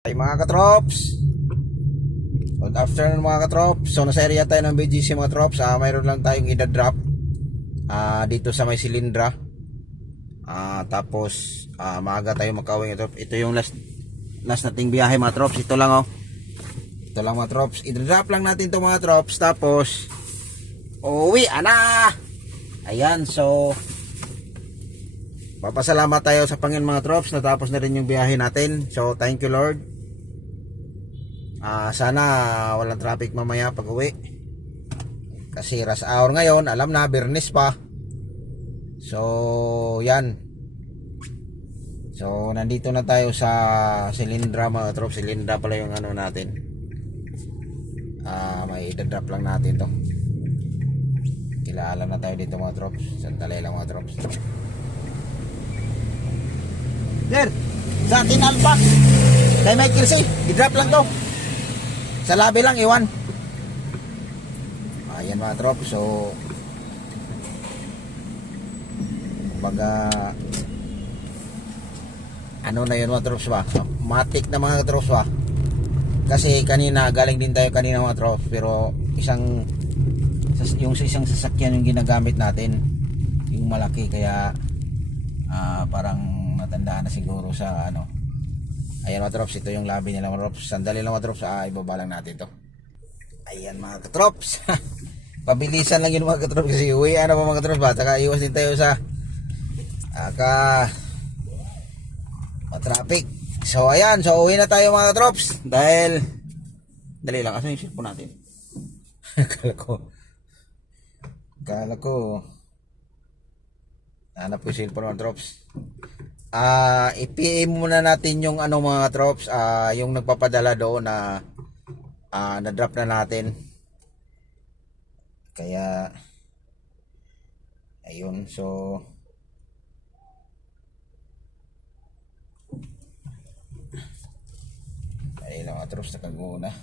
Ay mga katrops, good afternoon mga katrops. So nasa area tayo ng BGC mga trops. Mayroon lang tayong idadrop dito sa may silindra. Tapos maaga tayo makauwi. Ito yung last nating biyahe mga trops. Ito lang Ito lang mga trops. Idadrop lang natin to mga trops. Tapos uwi na. Ayan, so papasalamat tayo sa Panginoon mga trops. Natapos na rin yung biyahe natin. So thank you Lord. Sana walang traffic mamaya pag uwi. Kasi rush hour ngayon. Alam na, Biyernes pa. So yan. So nandito na tayo sa silindra mga trops. Silindra pala yung ano natin. May idadrop lang natin to. Kilala na tayo dito mga trops. Sandali lang mga trops. There, sa atin alpa kay Michael C, i-drop lang to sa labi lang, iwan. Ayan mga trops. So baga ano na yun mga trops ba, matik na mga trops ba. Kasi kanina, galing din tayo kanina mga trops. Pero yung isang sasakyan yung ginagamit natin, yung malaki. Kaya parang natandaan na siguro sa ano. Ayan mga trops, ito yung labi nila mga trops. Sandali lang mga trops, ibaba lang natin to. Ayan mga katrops. Pabilisan lang yun mga katrops. Kasi uwi pa mga katrops ba. Saka iwas din tayo sa traffic. So ayan, so uwi na tayo mga katrops. Dahil dali lang, asan yung cellphone natin? Kala ko hanap ko yung cellphone mga katrops. I-PM muna natin yung ano mga trops, yung nagpapadala doon na na-drop na natin. Kaya ayun, so ayun mga trops, nakaguna.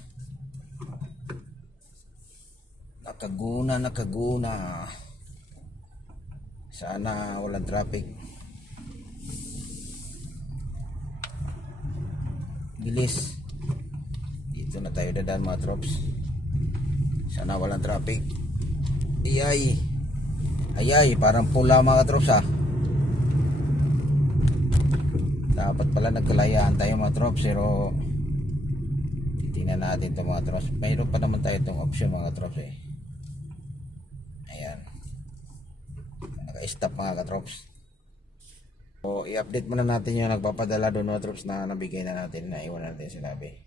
Sana walang traffic. Bilis. Dito na tayo dadaan mga trops. Sana walang traffic. Ayay, parang pula mga trops Dapat pala nagkalayaan tayo mga trops. Pero titingnan natin ito mga trops. Mayroon pa naman tayo itong option mga trops Ayan, naka-stop mga katrops. So i-update muna natin yung nagpapadala doon mga trops na nabigay na natin, na iwan natin sinabi.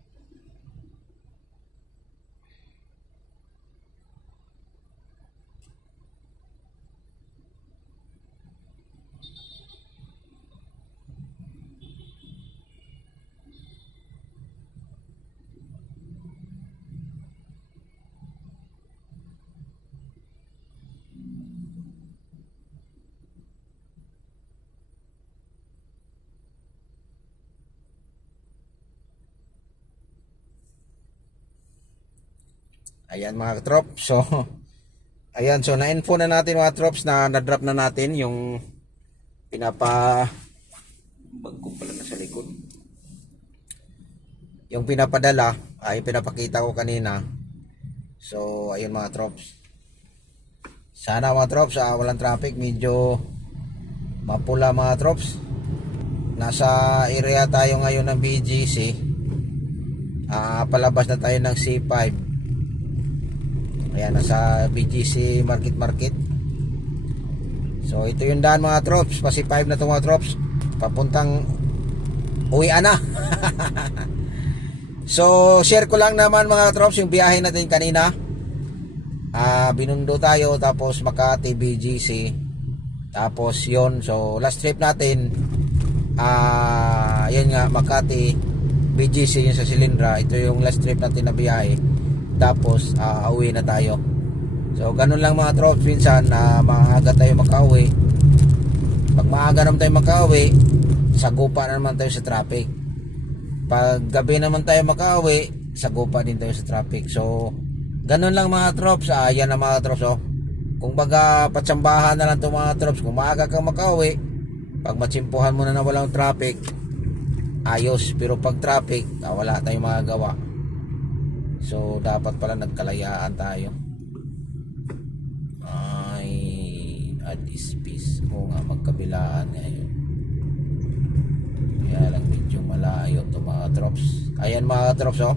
Ayan mga katrops. So ayan, so na-info na natin mga trops na na-drop na natin yung bag ko pala na sa likod. Yung pinapadala ay pinapakita ko kanina. So ayun mga trops. Sana mga trops walang traffic, medyo mapula mga trops. Nasa area tayo ngayon ng BGC. Palabas na tayo ng C5. Ayan, nasa BGC Market. So ito yung daan mga trops. Pasi 5 na ito mga trops. Papuntang uwian na. So share ko lang naman mga trops yung biyahe natin kanina. Binundo tayo, tapos Makati BGC. Tapos yon, so last trip natin yun nga, Makati BGC yung sa silindra. Ito yung last trip natin na biyahe. Tapos uwi na tayo. So ganun lang mga trops. Minsan maaga tayo makauwi. Pag maaga naman tayo makauwi, sagupa na naman tayo sa traffic. Pag gabi naman tayo makauwi, sagupa din tayo sa traffic. So ganun lang mga trops. Yan na mga trops Kung baga patsambahan na lang ito mga trops. Kung maaga kang makauwi, pag matsimpuhan mo na walang traffic, ayos. Pero pag traffic, wala tayong magagawa. So dapat pala nagkalayaan tayo. Ay, at is peace. Oo nga, magkabilaan ngayon. Kaya lang medyo malayo to mga trops. Ayan mga trops, oh.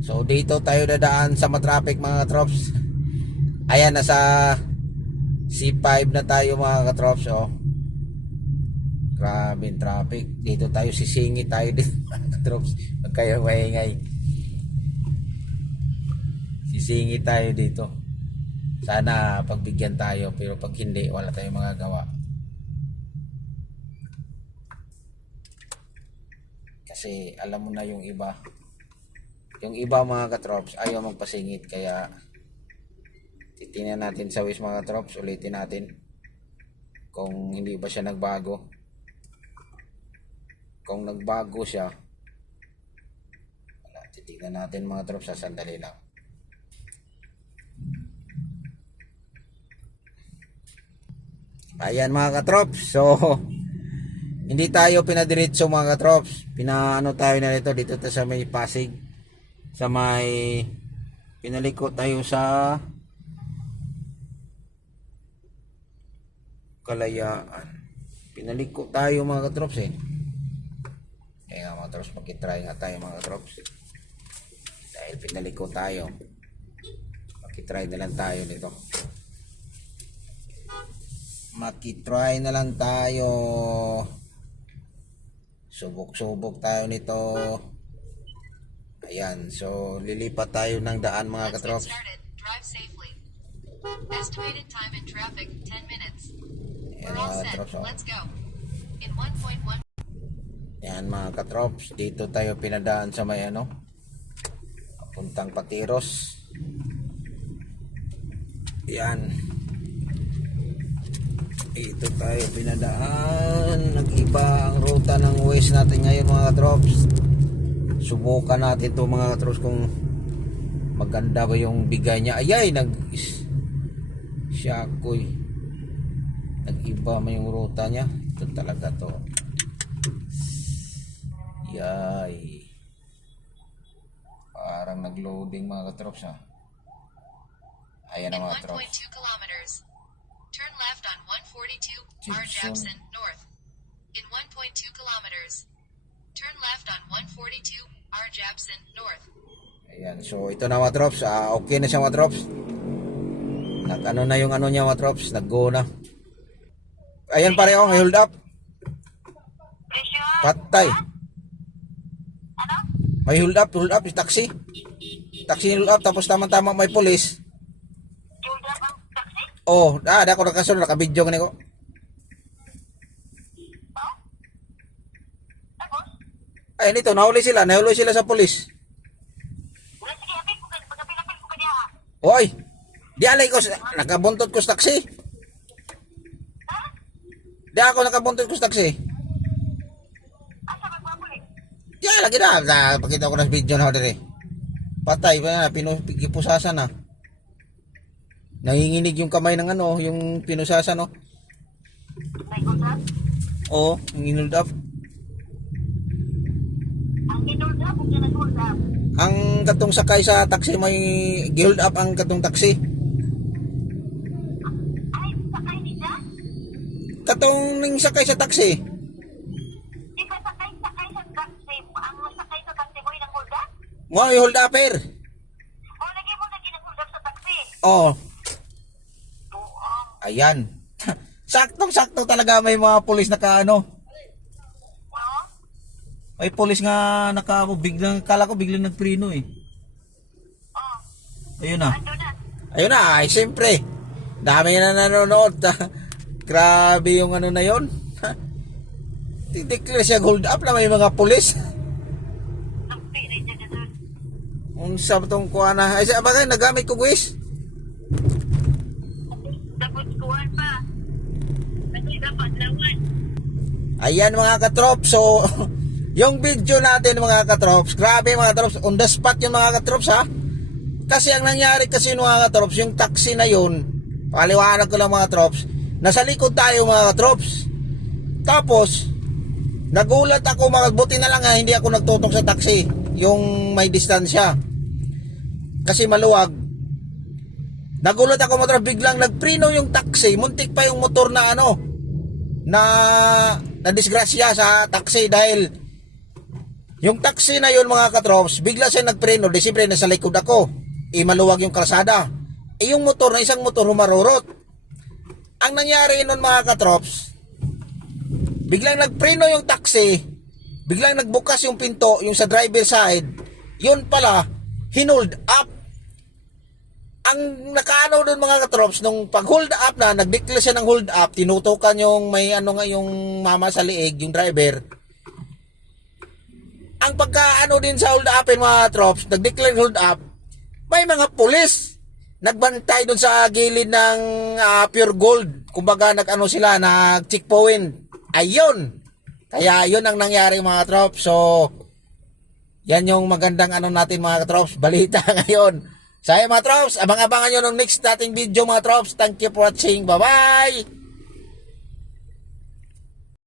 So dito tayo dadaan sa matraffic mga trops. Ayan, nasa C5 na tayo mga katrops, oh. Grabe yung traffic. Dito tayo sisingi tayo dito mga katrops. Huwag kayo maingay. Sisingi tayo dito. Sana pagbigyan tayo, pero pag hindi, wala tayong magagawa. Kasi alam mo na yung iba. Yung iba mga katrops ayaw magpasingit, kaya titingnan natin sa Waze mga katrops. Ulitin natin kung hindi ba siya nagbago. Kung nagbago siya, wala, titingnan natin mga katrops. Sa sandali lang. Ayan mga katrops. So hindi tayo pinadiretso mga katrops. Pinaano tayo na dito sa may Pasig. Sa may pinaliko tayo sa Kalayaan. Pinaliko tayo mga katrops eh. Kaya mga katrops, makitry nga tayo mga katrops. Dahil pinaliko tayo, makitry na lang tayo nito. Makitry na lang tayo. Subok-subok tayo nito. Ayan, so lilipat tayo ng daan mga katrops. Estimated time in traffic 10 minutes. We're all set. Let's go. In 1.1. Yan mga katrops, dito tayo pinadaan sa may ano, papuntang Patiros. Yan. Dito tayo pinadaan. Nag-iba ang ruta ng Waze natin ngayon mga katrops. Subukan natin to mga katrops kung maganda ba yung bigay niya. Ayay, Siyakoy. Nag-iba mo yung ruta niya. Ito talaga to. Yay. Parang nag-loading mga katrops ha. Ayan na mga katrops. 1.2 kilometers. Turn left on 142 R. Jepson North. In 1.2 kilometers. Turn left on 142 R. Jepson North. Ayan. So ito na mga katrops. Okay na siya mga katrops. Nag-ano na yung ano niya mga katrops. Nag-go na. Ayan pare, oh, may hold up. Patay. May hold up, yung taxi. Taxi hold up, tapos tama-tama may pulis. Oh, ako nakasunod, nakabidyo ka ko. Ay, nito, nahuli sila sa pulis. Oy, di alay ko, nakabuntot ko sa taxi. Di ako nakabuntot ko sa taxi. Di lagi na, pakita ko na video na ako dito. Patay pa na, pinusasan na. Nanginginig yung kamay ng ano, yung pinusasan no. Oo, yung inold up. Ang katong sakay sa taxi may hold up ang katong taxi. Ay, sakay nila? Katong ning sakay sa taxi. Di ba sakay sa taxi? Ang sakay sa taxi mo yung hold up? Mo yung hold upper. Oh, lagi mo na hold up sa taxi. Oh. Ayan. Saktong-sakto talaga may mga pulis na kaano. May pulis nga biglang, kala ko biglang nagpreno eh. Ayun na. Ayun na, ay siyempre. Dami na nanonood. Grabe yung ano na yun. Declare siya hold up na may mga pulis. Ang sabtong kuha na. Ay, bagay, nagamit ko guys. Dapat kuhan pa. Kasi dapat lawan. Ayan mga katrops. So, yung video natin mga katrops, grabe mga katrops, on the spot yung mga katrops ha. Kasi ang nangyari kasi mga katrops, yung taxi na yun, paliwanag ko lang mga katrops, nasa likod tayo mga katrops. Tapos, Nagulat ako, buti na lang nga hindi ako nagtutok sa taxi, yung may distansya. Kasi maluwag. Nagulat ako mga trops, biglang nagpreno yung taxi, muntik pa yung motor na na disgrasya sa taxi dahil yung taxi na yun mga katrops, bigla siya nagpreno, di siyempre nasa likod ako. Maluwag yung kalsada. Yung motor na isang motor humarurot. Ang nangyari nun mga katrops, biglang nagpreno yung taxi, biglang nagbukas yung pinto, yung sa driver side, yun pala, hinold up. Ang nakaano doon mga katrops, nung pag hold up na, nag-declare siya ng hold up, tinutukan yung may yung mama sa liig, yung driver. Ang pagkaano din sa hold up mga katrops, nag-declare hold up, may mga pulis nagbantay doon sa gilid ng Pure Gold. Kumbaga sila, nag-checkpoint. Ayun. Kaya yun ang nangyari mga katrops. So, yan yung magandang natin mga katrops, balita ngayon. So mga trops, abang-abangan nyo nung next nating video mga trops. Thank you for watching. Bye-bye!